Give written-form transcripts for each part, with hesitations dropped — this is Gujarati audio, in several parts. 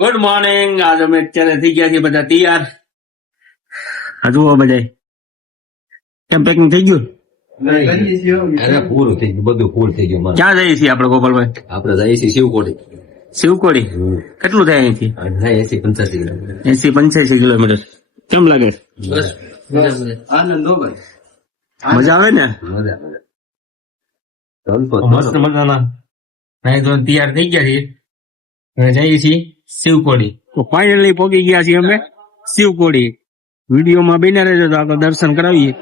Good morning. આજ અમે અત્યારે થઈ ગયા છીએ બધા તૈયાર. હજુ બધા કેમ પેકિંગ થઈ ગયું? અરે પૂરું થઈ ગયું, બધું ફૂલ થઈ ગયું. ક્યાં જઈએ છીએ આપણે ગોપાલભાઈ? આપડે જઈએ છીએ શિવકોટી. શિવકોડી કેટલું થાય અહીંથી? 80-85 કિલોમીટર. કેમ લાગે? આનંદ મજા આવે ને? મસ્ત મજાના નહીં તો તૈયાર થઈ ગયા છીએ. હવે જઈએ છીએ શિવકોડી. તો ફાઇનલી પહોંચી ગયા છીએ અમે શિવકોડી. વિડીયોમાં બન્યા રહેજો તો આપણે દર્શન કરાવીએ.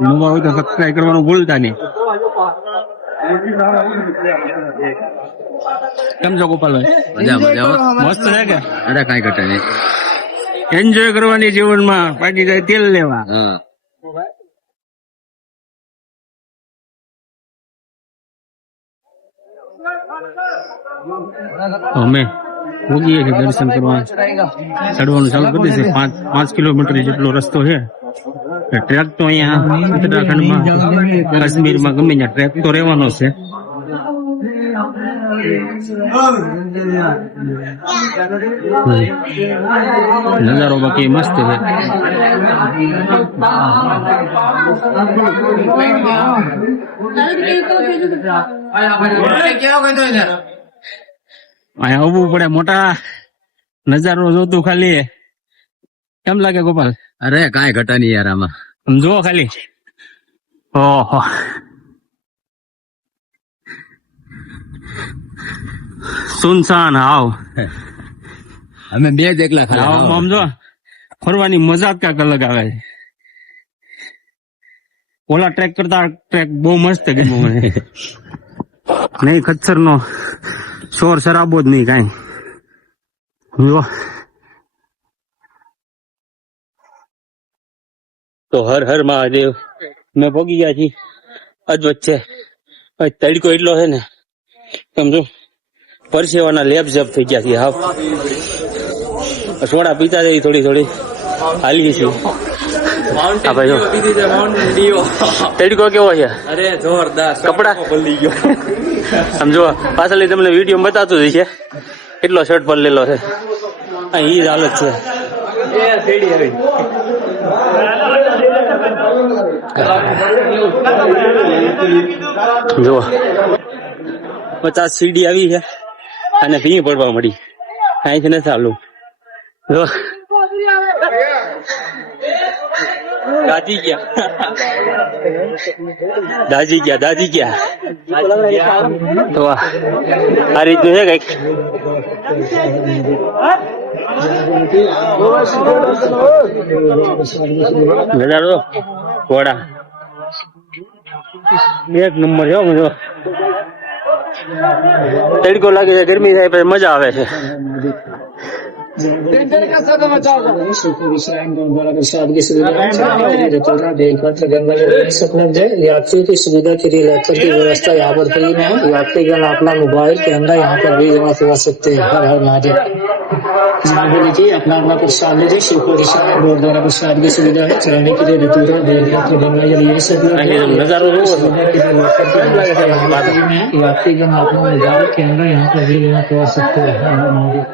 નવા હોય તો સબસ્ક્રાઈબ કરવાનું ભૂલતા નહીં. કેમ છો ગોપાલભાઈ? મસ્ત છે કે? અરે કઈ ઘટે નહીં. એન્જોય કરવાની જીવનમાં, પાછી જાય તેલ લેવા. અમે ઉગીએ છીએ દર્શન કરવા. ચડવાનું ચાલુ કરી દઈશું. 5 કિલોમીટર જેટલો રસ્તો છે. ટ્રેક તો અહીંયા ઉત્તરાખંડમાં, કાશ્મીરમાં ગમે ત્યાં ટ્રેક તો રહેવાનો છે. નજારો બાકી મસ્ત છે. અહીંયા આવવું પડે. મોટા નજારો જોતું ખાલી. કેમ લાગે ગોપાલ? અરે કઈ ઘટે નહીં યાર આમાં. જો ખાલી. ઓહો, સુનસાન હાવ. અમે બે જ એકલા ખાલી. આમ જો ફરવાની મજા જ કાંઈક અલગ આવે છે. ઓલા ટ્રેક કરતા ટ્રેક બહુ મસ્ત ગમ્યો મને. નહીં ખચ્ચર નો શોર શરાબો જ નહીં કાંઈ. જો તો હર હર મહાદેવ. મેં પહોંચી ગયા છીએ અજ વચ્ચે. તડકો એટલો છે ને, સમજો પરસેવાના લેપ જપ થઈ ગયા છે. હાફ સોડા પીતા જઈ થોડી થોડી હાલીએ છીએ. તડકો કેવો છે? અરે જોરદાર. કપડા બદલી ગયો. સમજો પાછળ તમને વિડીયો બતાવતું જ છે કેટલો શર્ટ પર લેલો છે. ઈ જ હાલત છે. જો 50 સીડી આવી છે અને ભીં પડવા મળી. અહીંથી નથી ચાલુ. જો દાદી ગયા તો આ રીતનું છે કઈક. નજારો ઘોડા એક નંબર છે. મજો તડકો લાગે છે, ગરમી થાય પછી મજા આવે છે. यात्रियों की सुविधा के लिए लैपटॉप की व्यवस्था यहाँ पर फ्री में है। यात्रीगण अपना मोबाइल कैमरा यहाँ पर भी जमा करवा सकते हैं। हर हर महादेव। देखिए अपना प्रसाद लीजिए। शिवपुरी बोर्ड द्वारा प्रसाद की सुविधा है। चलाने के लिए यात्रीगण अपना मोबाइल कैमरा यहाँ पर भी जमा करवा सकते हैं। हर हर महादेव।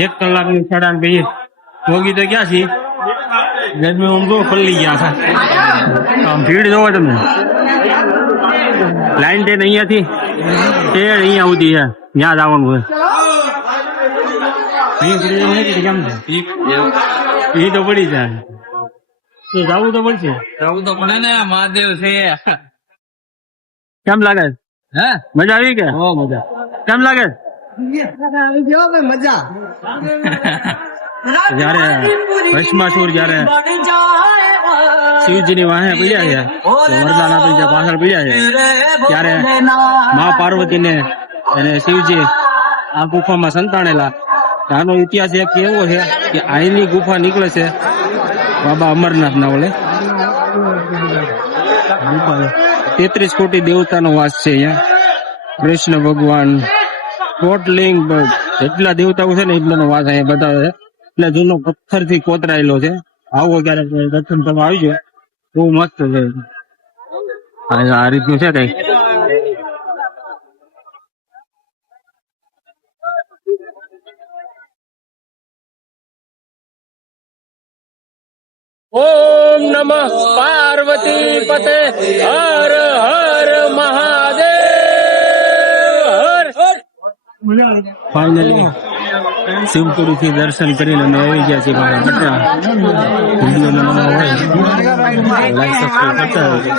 1 કલાકની સાડા ભાઈ પોગી તો ક્યાં છીએ? ગરમી ઊંઘો ખુલ્લી ગયા છે. આમ ભીડ જોવો તમે. લાઈન ટ્રેન અહીંયાથી તે અહીંયા સુધી છે. ત્યાં જવાનું હોય. કેમ છે? એ તો પડી જાય. તો જવું તો પડશે. જવું તો પડે ને, મહાદેવ છે. કેમ લાગે? હે મજા આવી કે? બહુ મજા. કેમ લાગે? મજા જયારે ભસ્માસુર જયારે શિવજીની વાહે પીડ્યા છે, વરદાન આપી જ્યાં પાછળ પીડ્યા છે, ત્યારે મા પાર્વતીને અને શિવજી આ ગુફામાં સંતાણેલા. આનો ઇતિહાસ એક એવો છે કે અહીંની ગુફા નીકળે છે બાબા અમરનાથ ના ઓલે ગુફા. 33 કોટી દેવતાનો વાસ છે અહીંયા. કૃષ્ણ ભગવાન, કોટલિંગ, જેટલા દેવતાઓ છે ને એટલાનો વાસ અહીંયા બતાવે છે. એટલે જૂનો પથ્થર થી કોતરાયેલો છે. આવો ક્યારેક દર્શન કરવા આવી જાય, બહુ મસ્ત છે. આ રીતનું છે કઈ. ઓમ નમઃ પાર્વતી પતે હર હર મહાદેવ હર. ફાઇનલી શિવપુરી થી દર્શન કરીને અમે આવી ગયા છીએ કટરા. વિડીયો બનાવવાનો હોય લાઈક સબસ્ક્રાઈબ કરતા રહેજો.